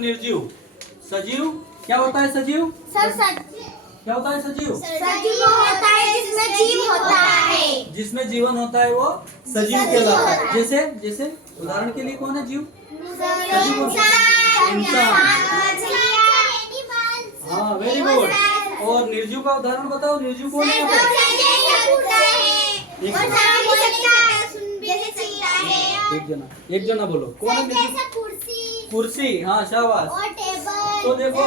निर्जीव। सजीव क्या होता है? सजीव सर क्या होता है? सजीव सजीव होता है जिसमें जीव होता है। जिसमें जीवन होता है वो सजीव कहलाता है। जैसे जैसे उदाहरण के लिए कौन है जीव? सजीव इंसान। हाँ वेरी गुड। और निर्जीव का उदाहरण बताओ, निर्जीव कौन है? एक जना बोलो, कौन है निर्जीव? कुर्सी। हाँ शाबाश। तो देखो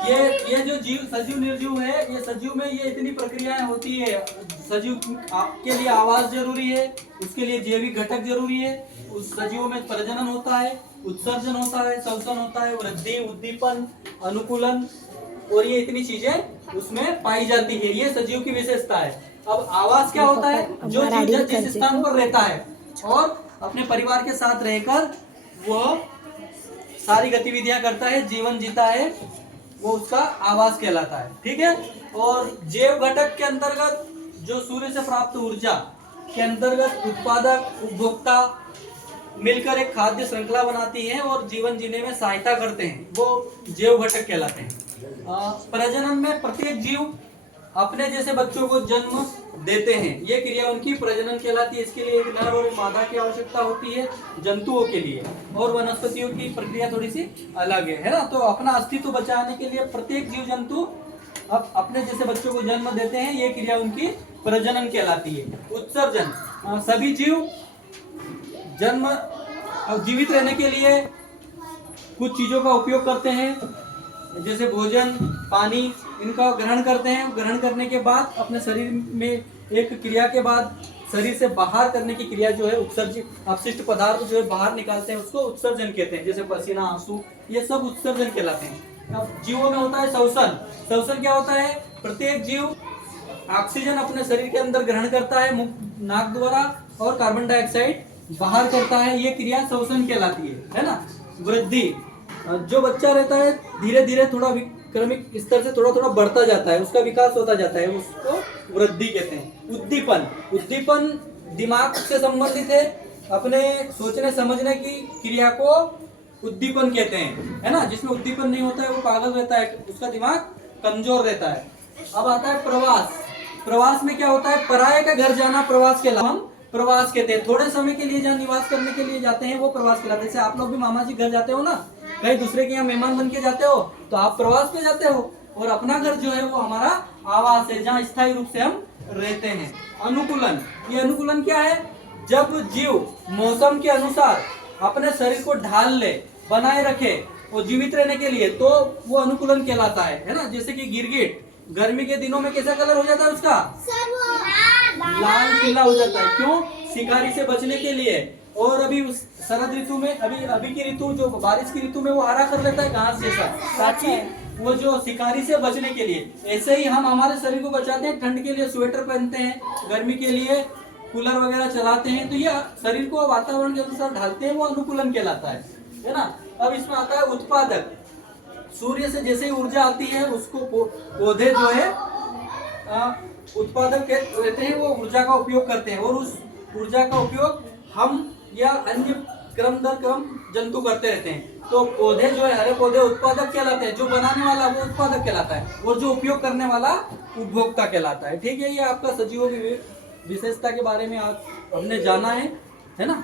ये जो जीव सजीव निर्जीव है, ये सजीव में ये इतनी प्रक्रियाएं होती है। सजीव आपके लिए आवास जरूरी है, उसके लिए जैविक घटक जरूरी है। उस सजीव में प्रजनन होता है, उत्सर्जन होता है, श्वसन होता है, वृद्धि, उद्दीपन, अनुकूलन, और ये इतनी चीजें उसमें पाई जाती है। ये सजीव की विशेषता है। अब आवास क्या होता है? जो जीव जिस स्थान पर रहता है और अपने परिवार के साथ रहकर वो सारी गतिविधियां करता है, जीवन जीता है, वो उसका आवास कहलाता है। ठीक है। और जैव घटक के अंतर्गत जो सूर्य से प्राप्त ऊर्जा के अंतर्गत उत्पादक उपभोक्ता मिलकर एक खाद्य श्रृंखला बनाती है और जीवन जीने में सहायता करते हैं, वो जैव घटक कहलाते हैं। प्रजनन में प्रत्येक जीव अपने जैसे बच्चों को जन्म देते हैं, ये क्रिया उनकी प्रजनन कहलाती है। इसके लिए एक नर और मादा की आवश्यकता होती है जंतुओं के लिए, और वनस्पतियों की प्रक्रिया थोड़ी सी अलग है ना। तो अपना अस्तित्व बचाने के लिए प्रत्येक जीव जंतु अब अपने जैसे बच्चों को जन्म देते हैं, ये क्रिया उनकी प्रजनन कहलाती है। उत्सर्जन, सभी जीव जन्म जीवित रहने के लिए कुछ चीजों का उपयोग करते हैं, जैसे भोजन, पानी, इनका ग्रहण करते हैं। ग्रहण करने के बाद अपने शरीर में एक क्रिया के बाद शरीर से बाहर करने की क्रिया जो है उत्सर्जित अपशिष्ट पदार्थ जो है बाहर निकालते हैं, उसको उत्सर्जन कहते हैं। जैसे पसीना, आंसू, ये सब उत्सर्जन कहलाते हैं। अब जीवों में होता है श्वसन। श्वसन क्या होता है? प्रत्येक जीव ऑक्सीजन अपने शरीर के अंदर ग्रहण करता है नाक द्वारा और कार्बन डाइऑक्साइड बाहर करता है, ये क्रिया श्वसन कहलाती है ना। वृद्धि, जो बच्चा रहता है धीरे धीरे थोड़ा क्रमिक स्तर से थोड़ा थोड़ा बढ़ता जाता है, उसका विकास होता जाता है, उसको वृद्धि कहते हैं। उद्दीपन, उद्दीपन दिमाग से संबंधित है, अपने सोचने समझने की क्रिया को उद्दीपन कहते हैं, है ना। जिसमें उद्दीपन नहीं होता है वो पागल रहता है, उसका दिमाग कमजोर रहता है। अब आता है प्रवास। प्रवास में क्या होता है? पराये का घर जाना प्रवास के हम प्रवास कहते हैं। थोड़े समय के लिए जहाँ निवास करने के लिए जाते हैं वो प्रवास कहलाते हैं। जैसे आप लोग भी मामा जी घर जाते हो ना, कहीं दूसरे के यहाँ मेहमान बन के जाते हो तो आप प्रवास पे जाते हो, और अपना घर जो है वो हमारा आवास है, जहाँ स्थायी रूप से हम रहते हैं। अनुकूलन, ये अनुकूलन क्या है? जब जीव मौसम के अनुसार अपने शरीर को ढाल ले, बनाए रखे और जीवित रहने के लिए, तो वो अनुकूलन कहलाता है ना। जैसे कि गिरगिट गर्मी के दिनों में कैसा कलर हो जाता है उसका? लाल पीला हो जाता है। क्यों? शिकारी से बचने के लिए। और अभी उस शरद ऋतु में, अभी की ऋतु जो बारिश की ऋतु में वो हरा कर लेता है घास जैसा, ताकि वो जो शिकारी से बचने के लिए। ऐसे ही हम हमारे शरीर को बचाते हैं, ठंड के लिए स्वेटर पहनते हैं, गर्मी के लिए कूलर वगैरह चलाते हैं, तो ये शरीर को वातावरण के अनुसार ढालते हैं, वो अनुकूलन कहलाता है ना। अब इसमें आता है उत्पादक। सूर्य से जैसे ही ऊर्जा आती है उसको पौधे जो है उत्पादक रहते हैं, वो ऊर्जा का उपयोग करते हैं, और उस ऊर्जा का उपयोग हम या अन्य क्रम दर क्रम जंतु करते रहते हैं। तो पौधे जो है, हरे पौधे उत्पादक कहलाते हैं। जो बनाने वाला वो उत्पादक कहलाता है, और जो उपयोग करने वाला उपभोक्ता कहलाता है। ठीक है, ये आपका सजीवों की विशेषता के बारे में आप हमने जाना है ना।